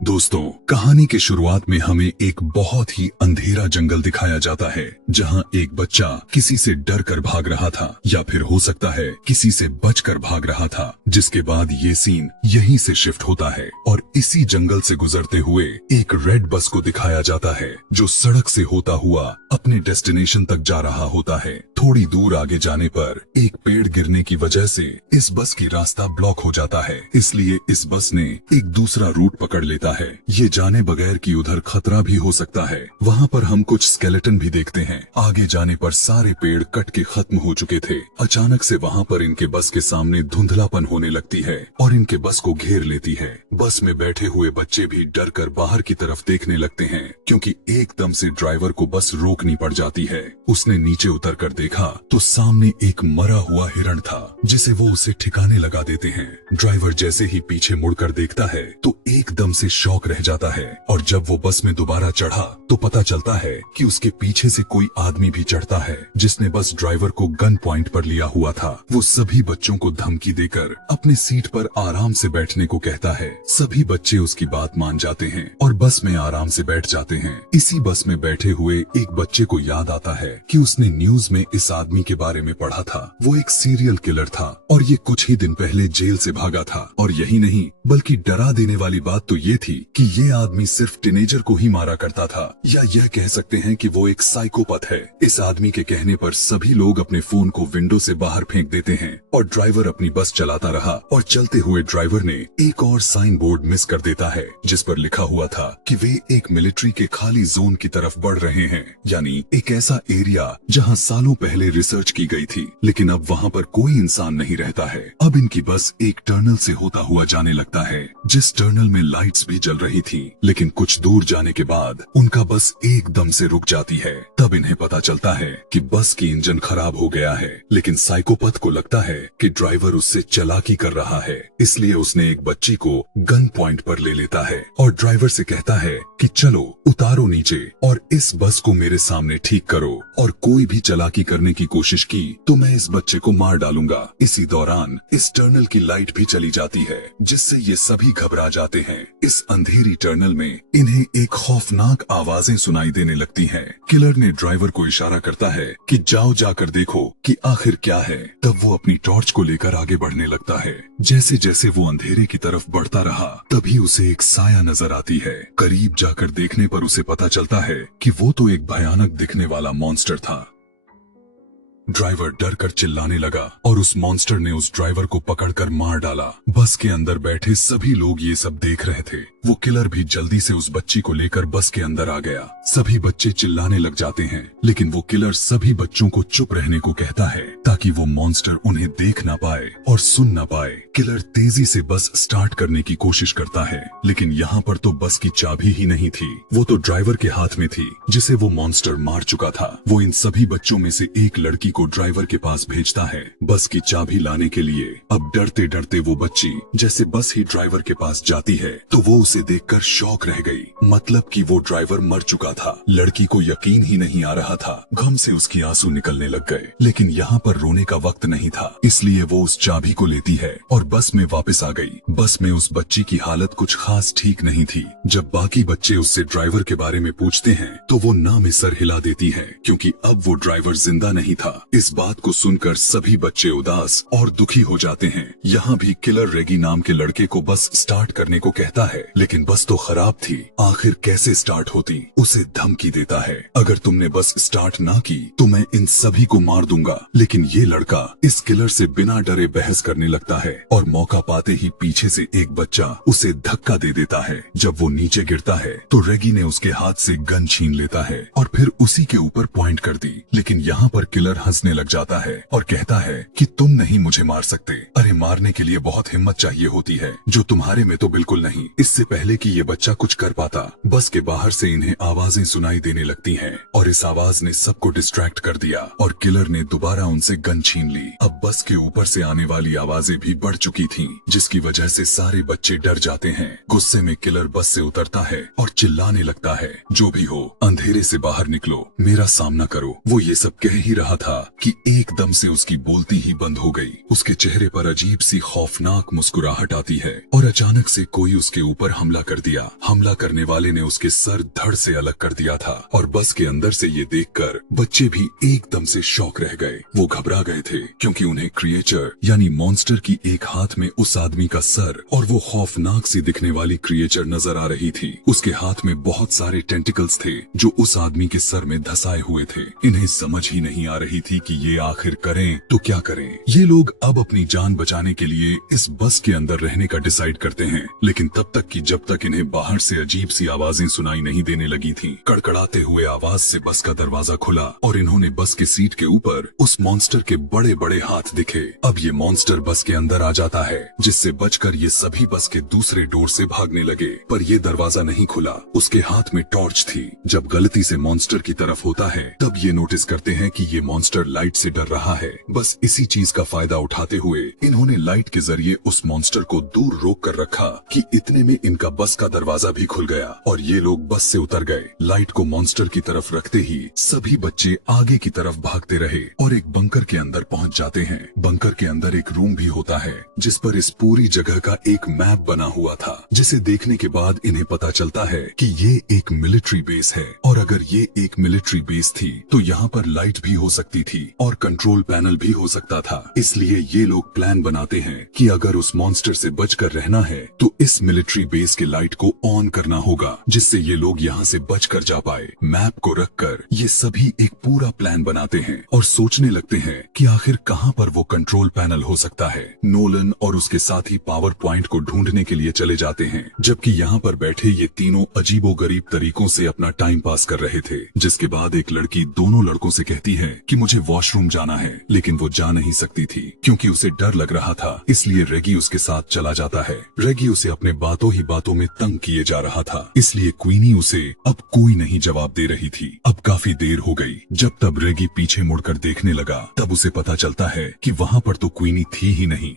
दोस्तों, कहानी के शुरुआत में हमें एक बहुत ही अंधेरा जंगल दिखाया जाता है जहां एक बच्चा किसी से डर कर भाग रहा था या फिर हो सकता है किसी से बचकर भाग रहा था। जिसके बाद ये सीन यहीं से शिफ्ट होता है और इसी जंगल से गुजरते हुए एक रेड बस को दिखाया जाता है जो सड़क से होता हुआ अपने डेस्टिनेशन तक जा रहा होता है। थोड़ी दूर आगे जाने पर एक पेड़ गिरने की वजह से इस बस की रास्ता ब्लॉक हो जाता है, इसलिए इस बस ने एक दूसरा रूट पकड़ लेता है, ये जाने बगैर कि उधर खतरा भी हो सकता है। वहाँ पर हम कुछ स्केलेटन भी देखते हैं। आगे जाने पर सारे पेड़ कट के खत्म हो चुके थे। अचानक से वहाँ पर इनके बस के सामने धुंधलापन होने लगती है और इनके बस को घेर लेती है। बस में बैठे हुए बच्चे भी डर कर बाहर की तरफ देखने लगते हैं क्योंकि एकदम से ड्राइवर को बस रोकनी पड़ जाती है। उसने नीचे उतर कर देखा तो सामने एक मरा हुआ हिरण था जिसे वो उसे ठिकाने लगा देते हैं। ड्राइवर जैसे ही पीछे मुड़कर देखता है तो एकदम से शॉक रह जाता है और जब वो बस में दोबारा चढ़ा तो पता चलता है कि उसके पीछे से कोई आदमी भी चढ़ता है जिसने बस ड्राइवर को गन पॉइंट पर लिया हुआ था। वो सभी बच्चों को धमकी देकर अपने सीट पर आराम से बैठने को कहता है। सभी बच्चे उसकी बात मान जाते हैं और बस में आराम से बैठ जाते हैं। इसी बस में बैठे हुए एक बच्चे को याद आता है कि उसने न्यूज में इस आदमी के बारे में पढ़ा था। वो एक सीरियल किलर था और ये कुछ ही दिन पहले जेल से भागा था। और यही नहीं बल्कि डरा देने वाली बात तो ये थी कि ये आदमी सिर्फ टीनेजर को ही मारा करता था, या यह कह सकते हैं कि वो एक साइकोपैथ है। इस आदमी के कहने पर सभी लोग अपने फोन को विंडो से बाहर फेंक देते हैं और ड्राइवर अपनी बस चलाता रहा। और चलते हुए ड्राइवर ने एक और साइन बोर्ड मिस कर देता है जिस पर लिखा हुआ था कि वे एक मिलिट्री के खाली जोन की तरफ बढ़ रहे हैं, यानी एक ऐसा एरिया जहां सालों पहले रिसर्च की गई थी लेकिन अब वहां पर कोई इंसान नहीं रहता है। अब इनकी बस एक टनल से होता हुआ जाने लगता है जिस टनल में लाइट्स भी जल रही थी, लेकिन कुछ दूर जाने के बाद उनका बस एकदम से रुक जाती है। तब इन्हें पता चलता है कि बस की इंजन खराब हो गया है, लेकिन साइकोपैथ को लगता है कि ड्राइवर उससे चालाकी कर रहा है, इसलिए उसने एक बच्ची को गन पॉइंट पर ले लेता है और ड्राइवर से कहता है कि चलो उतारो नीचे और इस बस को मेरे सामने ठीक करो, और कोई भी चालाकी करने की कोशिश की तो मैं इस बच्चे को मार डालूंगा। इसी दौरान इस टनल की लाइट भी चली जाती है जिससे ये सभी घबरा जाते हैं। इस अंधेरी टनल में इन्हें एक खौफनाक आवाजें सुनाई देने लगती हैं। किलर ने ड्राइवर को इशारा करता है कि जाओ जाकर देखो कि आखिर क्या है। तब वो अपनी टॉर्च को लेकर आगे बढ़ने लगता है। जैसे जैसे वो अंधेरे की तरफ बढ़ता रहा तभी उसे एक साया नजर आती है। करीब जाकर देखने पर उसे पता चलता है कि वो तो एक भयानक दिखने वाला मॉन्स्टर था। ड्राइवर डर कर चिल्लाने लगा और उस मॉन्स्टर ने उस ड्राइवर को पकड़कर मार डाला। बस के अंदर बैठे सभी लोग ये सब देख रहे थे। वो किलर भी जल्दी से उस बच्ची को लेकर बस के अंदर आ गया। सभी बच्चे चिल्लाने लग जाते हैं लेकिन वो किलर सभी बच्चों को चुप रहने को कहता है ताकि वो मॉन्स्टर उन्हें देख ना पाए और सुन ना पाए। किलर तेजी से बस स्टार्ट करने की कोशिश करता है लेकिन यहाँ पर तो बस की चाबी ही नहीं थी, वो तो ड्राइवर के हाथ में थी जिसे वो मॉन्स्टर मार चुका था। वो इन सभी बच्चों में से एक लड़की को ड्राइवर के पास भेजता है बस की चाबी लाने के लिए। अब डरते डरते वो बच्ची जैसे बस ही ड्राइवर के पास जाती है तो वो उसे देखकर शॉक रह गई, मतलब कि वो ड्राइवर मर चुका था। लड़की को यकीन ही नहीं आ रहा था, गम से उसकी आंसू निकलने लग गए। लेकिन यहाँ पर रोने का वक्त नहीं था, इसलिए वो उस चाबी को लेती है और बस में वापस आ गई। बस में उस बच्ची की हालत कुछ खास ठीक नहीं थी। जब बाकी बच्चे उससे ड्राइवर के बारे में पूछते हैं तो वो ना में सर हिला देती है क्योंकि अब वो ड्राइवर जिंदा नहीं था। इस बात को सुनकर सभी बच्चे उदास और दुखी हो जाते हैं। यहाँ भी किलर रेगी नाम के लड़के को बस स्टार्ट करने को कहता है लेकिन बस तो खराब थी, आखिर कैसे स्टार्ट होती। उसे धमकी देता है अगर तुमने बस स्टार्ट ना की तो मैं इन सभी को मार दूंगा। लेकिन ये लड़का इस किलर से बिना डरे बहस करने लगता है और मौका पाते ही पीछे से एक बच्चा उसे धक्का दे देता है। जब वो नीचे गिरता है तो रेगी ने उसके हाथ से गन छीन लेता है और फिर उसी के ऊपर पॉइंट कर दी। लेकिन यहाँ पर किलर हंसने लग जाता है और कहता है कि तुम नहीं मुझे मार सकते। अरे मारने के लिए बहुत हिम्मत चाहिए होती है जो तुम्हारे में तो बिल्कुल नहीं। इससे पहले कि ये बच्चा कुछ कर पाता बस के बाहर से इन्हें आवाजें सुनाई देने लगती हैं और इस आवाज ने सबको डिस्ट्रैक्ट कर दिया और किलर ने दोबारा उनसे गन छीन ली। अब बस के ऊपर से आने वाली आवाजें भी बढ़ चुकी थीं, जिसकी वजह से सारे बच्चे डर जाते हैं। गुस्से में किलर बस से उतरता है और चिल्लाने लगता है जो भी हो अंधेरे से बाहर निकलो, मेरा सामना करो। वो ये सब कह ही रहा था कि एकदम से उसकी बोलती ही बंद हो गई। उसके चेहरे पर अजीब सी खौफनाक मुस्कुराहट आती है और अचानक से कोई उसके ऊपर हमला कर दिया। हमला करने वाले ने उसके सर धड़ से अलग कर दिया था और बस के अंदर से ये देखकर बच्चे भी एकदम से शॉक रह गए। वो घबरा गए थे क्योंकि उन्हें क्रिएचर यानी मॉन्स्टर की एक हाथ में उस आदमी का सर और वो खौफनाक सी दिखने वाली क्रिएचर नजर आ रही थी। उसके हाथ में बहुत सारे टेंटिकल्स थे जो उस आदमी के सर में धसाए हुए थे। इन्हें समझ ही नहीं आ रही थी कि ये आखिर करें तो क्या करें। ये लोग अब अपनी जान बचाने के लिए इस बस के अंदर रहने का डिसाइड करते हैं, लेकिन तब तक कि जब तक इन्हें बाहर से अजीब सी आवाजें सुनाई नहीं देने लगी थीं। कड़कड़ाते हुए आवाज से बस का दरवाजा खुला और इन्होंने बस के सीट के ऊपर उस मॉन्स्टर के बड़े बड़े हाथ दिखे। अब ये मॉन्स्टर बस के अंदर आ जाता है, जिससे बचकर ये सभी बस के दूसरे डोर से भागने लगे, पर ये दरवाजा नहीं खुला। उसके हाथ में टॉर्च थी। जब गलती से मॉन्स्टर की तरफ होता है तब ये नोटिस करते हैं कि ये मॉन्स्टर लाइट से डर रहा है। बस इसी चीज का फायदा उठाते हुए इन्होंने लाइट के जरिए उस मॉन्स्टर को दूर रोक कर रखा कि इतने में इनका बस का दरवाजा भी खुल गया और ये लोग बस से उतर गए। लाइट को मॉन्स्टर की तरफ रखते ही सभी बच्चे आगे की तरफ भागते रहे और एक बंकर के अंदर पहुंच जाते हैं। बंकर के अंदर एक रूम भी होता है जिस पर इस पूरी जगह का एक मैप बना हुआ था, जिसे देखने के बाद इन्हें पता चलता है कि ये एक मिलिट्री बेस है और अगर ये एक मिलिट्री बेस थी तो यहाँ पर लाइट भी हो सकती थी और कंट्रोल पैनल भी हो सकता था। इसलिए ये लोग प्लान बनाते हैं कि अगर उस मॉन्स्टर से बचकर रहना है तो इस मिलिट्री बेस के लाइट को ऑन करना होगा, जिससे ये लोग यहाँ से बचकर जा पाए। मैप को रखकर ये सभी एक पूरा प्लान बनाते हैं और सोचने लगते हैं कि आखिर कहाँ पर वो कंट्रोल पैनल हो सकता है। नोलन और उसके साथी पावर पॉइंट को ढूंढने के लिए चले जाते हैं, जबकि यहाँ पर बैठे ये तीनों अजीबोगरीब तरीकों से अपना टाइम पास कर रहे थे। जिसके बाद एक लड़की दोनों लड़कों से कहती है कि मुझे वॉशरूम जाना है, लेकिन वो जा नहीं सकती थी क्योंकि उसे डर लग रहा था। इसलिए रेगी उसके साथ चला जाता है। रेगी उसे अपने बातों ही बातों में तंग किए जा रहा था, इसलिए क्वीनी उसे अब कोई नहीं जवाब दे रही थी। अब काफी देर हो गई। जब तब रेगी पीछे मुड़कर देखने लगा तब उसे पता चलता है कि वहाँ पर तो क्वीनी थी ही नहीं।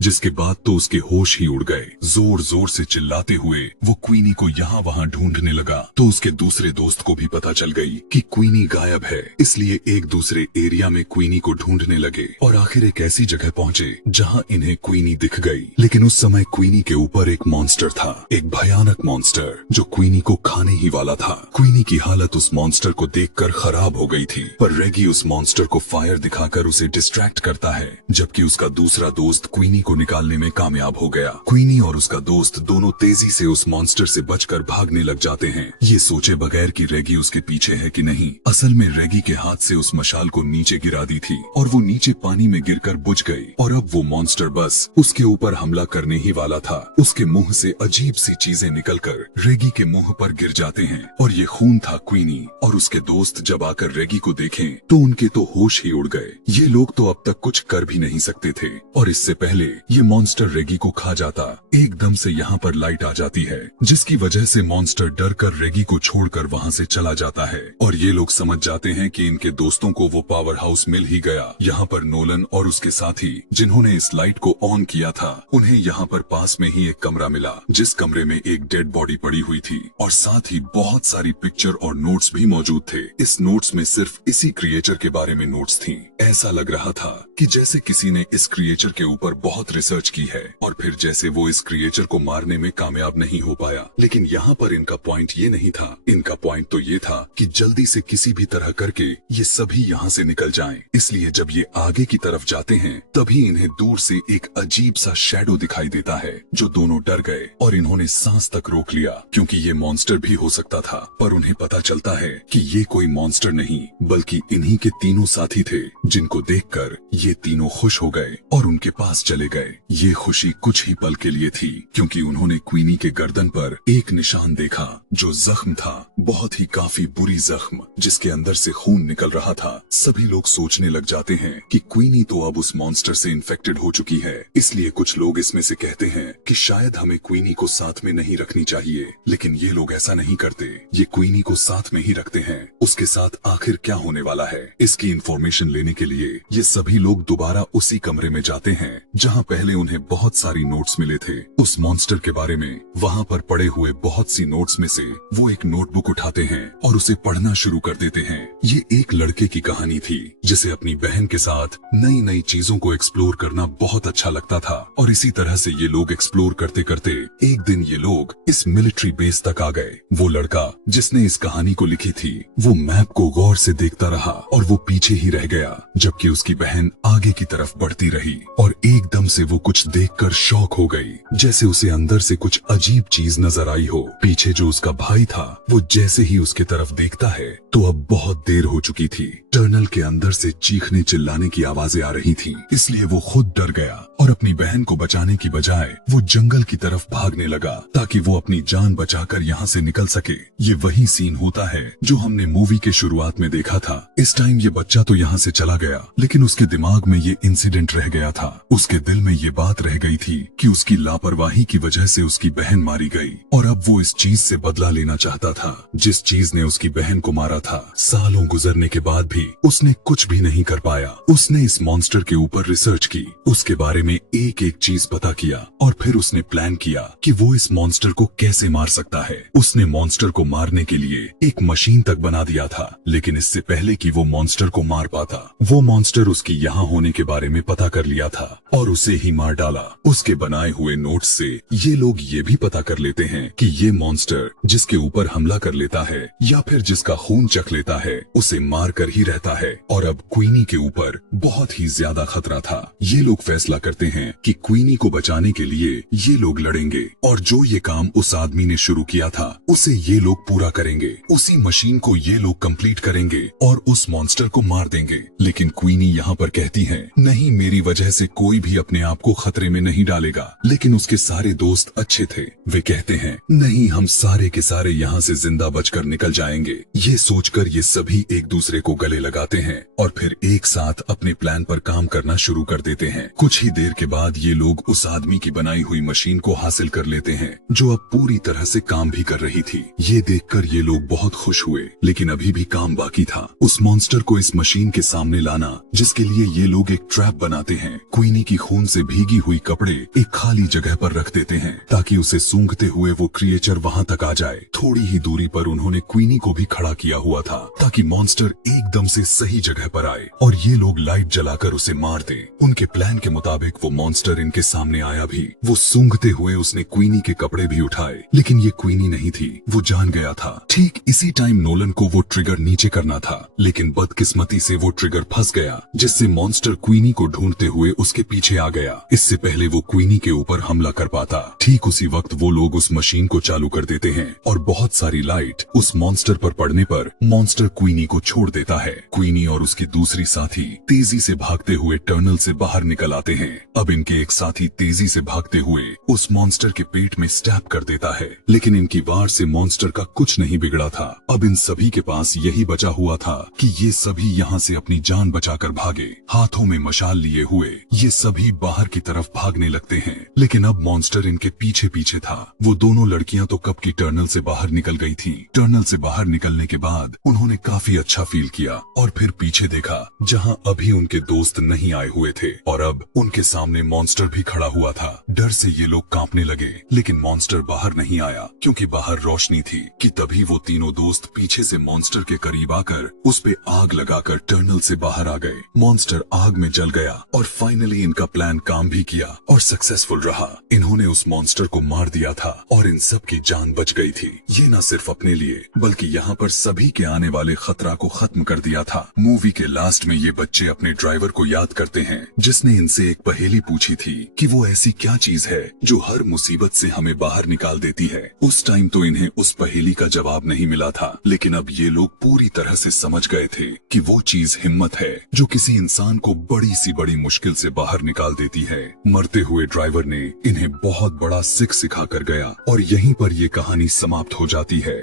जिसके बाद तो उसके होश ही उड़ गए। जोर जोर से चिल्लाते हुए वो क्वीनी को यहाँ वहाँ ढूंढने लगा तो उसके दूसरे दोस्त को भी पता चल गई कि क्वीनी गायब है। इसलिए एक दूसरे एरिया में क्वीनी को ढूंढने लगे और आखिर एक ऐसी जगह पहुँचे जहाँ इन्हें क्वीनी दिख गई। लेकिन उस समय क्वीनी के ऊपर एक मॉन्स्टर था, एक भयानक मॉन्स्टर जो क्वीनी को खाने ही वाला था। क्वीनी की हालत उस मॉन्स्टर को देखकर खराब हो गई थी, पर रेगी उस मॉन्स्टर को फायर दिखाकर उसे डिस्ट्रैक्ट करता है, जबकि उसका दूसरा दोस्त क्वीनी को निकालने में कामयाब हो गया। क्वीनी और उसका दोस्त दोनों तेजी से उस मॉन्स्टर से बचकर भागने लग जाते हैं, ये सोचे बगैर कि रेगी उसके पीछे है कि नहीं। असल में रेगी के हाथ से उस मशाल को नीचे गिरा दी थी और वो नीचे पानी में गिरकर बुझ गई और अब वो मॉन्स्टर बस उसके ऊपर हमला करने ही वाला था। उसके मुंह से अजीब सी चीजें निकलकर रेगी के मुंह पर गिर जाते हैं और ये खून था। क्वीनी और उसके दोस्त जब आकर रेगी को देखें तो उनके तो होश ही उड़ गए। ये लोग तो अब तक कुछ कर भी नहीं सकते थे और इससे पहले ये मॉन्स्टर रेगी को खा जाता। एकदम से यहाँ पर लाइट आ जाती है, जिसकी वजह से मॉन्स्टर डर कर रेगी को छोड़कर वहाँ से चला जाता है और ये लोग समझ जाते हैं कि इनके दोस्तों को वो पावर हाउस मिल ही गया। यहाँ पर नोलन और उसके साथी जिन्होंने इस लाइट को ऑन किया था, उन्हें यहाँ पर पास में ही एक कमरा मिला, जिस कमरे में एक डेड बॉडी पड़ी हुई थी और साथ ही बहुत सारी पिक्चर और नोट्स भी मौजूद थे। इस नोट्स में सिर्फ इसी क्रिएचर के बारे में नोट्स थी। ऐसा लग रहा था कि जैसे किसी ने इस क्रिएचर के ऊपर बहुत रिसर्च की है और फिर जैसे वो इस क्रिएचर को मारने में कामयाब नहीं हो पाया। लेकिन यहाँ पर इनका पॉइंट ये नहीं था, इनका पॉइंट तो ये था कि जल्दी से किसी भी तरह करके ये सभी यहाँ से निकल जाएं। इसलिए जब ये आगे की तरफ जाते हैं तभी इन्हें दूर से एक अजीब सा शैडो दिखाई देता है, जो दोनों डर गए और इन्होंने सांस तक रोक लिया क्योंकि ये मॉन्स्टर भी हो सकता था। पर उन्हें पता चलता है कि ये कोई मॉन्स्टर नहीं बल्कि इन्हीं के तीनों साथी थे, जिनको देखकर ये तीनों खुश हो गए और उनके पास चले गए। ये खुशी कुछ ही पल के लिए थी क्योंकि उन्होंने क्वीनी के गर्दन पर एक निशान देखा जो जख्म था, बहुत ही काफी बुरी जख्म जिसके अंदर से खून निकल रहा था। सभी लोग सोचने लग जाते हैं कि क्वीनी तो अब उस मॉन्स्टर से इन्फेक्टेड हो चुकी है, इसलिए कुछ लोग इसमें से कहते हैं कि शायद हमें क्वीनी को साथ में नहीं रखनी चाहिए। लेकिन ये लोग ऐसा नहीं करते, ये क्वीनी को साथ में ही रखते हैं। उसके साथ आखिर क्या होने वाला है, इसकी इंफॉर्मेशन लेने के लिए ये सभी लोग दोबारा उसी कमरे में जाते हैं जहाँ जहाँ पहले उन्हें बहुत सारी नोट्स मिले थे उस मॉन्स्टर के बारे में। वहाँ पर पड़े हुए बहुत सी नोट्स में से वो एक नोटबुक उठाते हैं और उसे पढ़ना शुरू कर देते हैं। ये एक लड़के की कहानी थी जिसे अपनी बहन के साथ नई नई चीजों को एक्सप्लोर करना बहुत अच्छा लगता था, और इसी तरह से ये लोग एक्सप्लोर करते करते एक दिन ये लोग इस मिलिट्री बेस तक आ गए। वो लड़का जिसने इस कहानी को लिखी थी वो मैप को गौर से देखता रहा और वो पीछे ही रह गया, जबकि उसकी बहन आगे की तरफ बढ़ती रही। और एकदम से वो कुछ देखकर शॉक हो गई, जैसे उसे अंदर से कुछ अजीब चीज नजर आई हो। पीछे जो उसका भाई था वो जैसे ही उसके तरफ देखता है तो अब बहुत देर हो चुकी थी। टनल के अंदर से चीखने चिल्लाने की आवाजें आ रही थी, इसलिए वो खुद डर गया और अपनी बहन को बचाने की बजाय वो जंगल की तरफ भागने लगा ताकि वो अपनी जान बचाकर यहाँ से निकल सके। ये वही सीन होता है जो हमने मूवी के शुरुआत में देखा था। इस टाइम ये बच्चा तो यहाँ से चला गया, लेकिन उसके दिमाग में ये इंसिडेंट रह गया था। उसके दिल में ये बात रह गई थी कि उसकी लापरवाही की वजह से उसकी बहन मारी गई, और अब वो इस चीज से बदला लेना चाहता था जिस चीज ने उसकी बहन को मारा था। सालों गुजरने के बाद भी उसने कुछ भी नहीं कर पाया। उसने इस मॉन्स्टर के ऊपर रिसर्च की, उसके बारे में एक एक चीज पता किया, और फिर उसने प्लान किया कि वो इस मॉन्स्टर को कैसे मार सकता है। उसने मॉन्स्टर को मारने के लिए एक मशीन तक बना दिया था, लेकिन इससे पहले कि वो मॉन्स्टर को मार पाता, वो मॉन्स्टर उसकी यहाँ होने के बारे में पता कर लिया था और उसे ही मार डाला। उसके बनाए हुए नोट्स से ये लोग ये भी पता कर लेते हैं कि ये मॉन्स्टर जिसके ऊपर हमला कर लेता है या फिर जिसका खून चख लेता है उसे मार कर ही रहता है। और अब क्वीनी के ऊपर बहुत ही ज्यादा खतरा था। ये लोग फैसला करते हैं कि क्वीनी को बचाने के लिए ये लोग लड़ेंगे, और जो ये काम उस आदमी ने शुरू किया था उसे ये लोग पूरा करेंगे। उसी मशीन को ये लोग कंप्लीट करेंगे और उस मॉन्स्टर को मार देंगे। लेकिन क्वीनी यहाँ पर कहती है, नहीं, मेरी वजह से कोई भी अपने आप को खतरे में नहीं डालेगा। लेकिन उसके सारे दोस्त अच्छे थे। वे कहते हैं, नहीं, हम सारे के सारे यहाँ से जिंदा बचकर निकल जाएंगे। ये सोचकर ये सभी एक दूसरे को गले लगाते हैं और फिर एक साथ अपने प्लान पर काम करना शुरू कर देते हैं। कुछ ही देर के बाद ये लोग उस आदमी की बनाई हुई मशीन को हासिल कर लेते हैं जो अब पूरी तरह से काम भी कर रही थी। ये देखकर ये लोग बहुत खुश हुए, लेकिन अभी भी काम बाकी था। उस मॉन्स्टर को इस मशीन के सामने लाना, जिसके लिए ये लोग एक ट्रैप बनाते हैं। क्वीनी की खून से भीगी हुई कपड़े एक खाली जगह पर रख देते हैं ताकि उसे सूंघते हुए वो क्रिएचर वहाँ तक आ जाए। थोड़ी ही दूरी पर उन्होंने क्वीनी को भी खड़ा किया हुआ था ताकि मॉन्स्टर एकदम से सही जगह पर आए और ये लोग लाइट जलाकर उसे मार दें। उनके प्लान के मुताबिक वो मॉन्स्टर इनके सामने आया भी। वो सूंघते हुए उसने क्वीनी के कपड़े भी उठाए, लेकिन ये क्वीनी नहीं थी, वो जान गया था। ठीक इसी टाइम नोलन को वो ट्रिगर नीचे करना था, लेकिन बदकिस्मती से वो ट्रिगर फंस गया, जिससे मॉन्स्टर क्वीनी को ढूंढते हुए उसके पीछे आ गया। इससे पहले वो क्वीनी के ऊपर हमला कर पाता। ठीक उसी वक्त वो लोग उस मशीन को चालू कर देते हैं और बहुत सारी लाइट उस मॉन्स्टर पर पड़ने पर मॉन्स्टर क्वीनी को छोड़ देता है। क्वीनी और उसकी दूसरी साथी तेजी से भागते हुए टनल से बाहर निकल आते हैं। अब इनके एक साथी तेजी से भागते हुए उस मॉन्स्टर के पेट में स्टैब कर देता है, लेकिन इनकी वार से मॉन्स्टर का कुछ नहीं बिगड़ा था। अब इन सभी के पास यही बचा हुआ था कि ये सभी यहाँ से अपनी जान बचाकर भागे। हाथों में मशाल लिए हुए ये सभी बाहर की तरफ भागने लगते हैं, लेकिन अब मॉन्स्टर इनके पीछे पीछे था। वो दोनों लड़कियां तो कब की टनल से बाहर निकल गई थी। टनल से बाहर निकलने के बाद उन्होंने काफी अच्छा फील किया और फिर पीछे देखा जहाँ अभी उनके दोस्त नहीं आए हुए थे, और अब उनके सामने मॉन्स्टर भी खड़ा हुआ था। डर से ये लोग कांपने लगे, लेकिन मॉन्स्टर बाहर नहीं आया क्योंकि बाहर रोशनी थी। कि तभी वो तीनों दोस्त पीछे से मॉन्स्टर के करीब आकर उस पे आग लगाकर टनल से बाहर आ गए। मॉन्स्टर आग में जल गया और फाइनली इनका प्लान काम भी किया और सक्सेसफुल रहा। इन्होंने उस मॉन्स्टर को मार दिया था और इन सब की जान बच गई थी। ये न सिर्फ अपने लिए बल्कि यहाँ पर सभी के आने वाले खतरा को खत्म कर दिया था। मूवी के लास्ट में ये बच्चे अपने ड्राइवर को याद करते हैं जिसने इनसे एक पहेली पूछी थी कि वो ऐसी क्या चीज है जो हर मुसीबत से हमें बाहर निकाल देती है। उस टाइम तो इन्हें उस पहेली का जवाब नहीं मिला था, लेकिन अब ये लोग पूरी तरह से समझ गए थे कि वो चीज हिम्मत है जो किसी इंसान को बड़ी सी बड़ी मुश्किल से बाहर निकाल देती है। मरते हुए ड्राइवर ने इन्हें बहुत बड़ा सिख सिखा कर गया और यहीं पर ये कहानी समाप्त हो जाती है।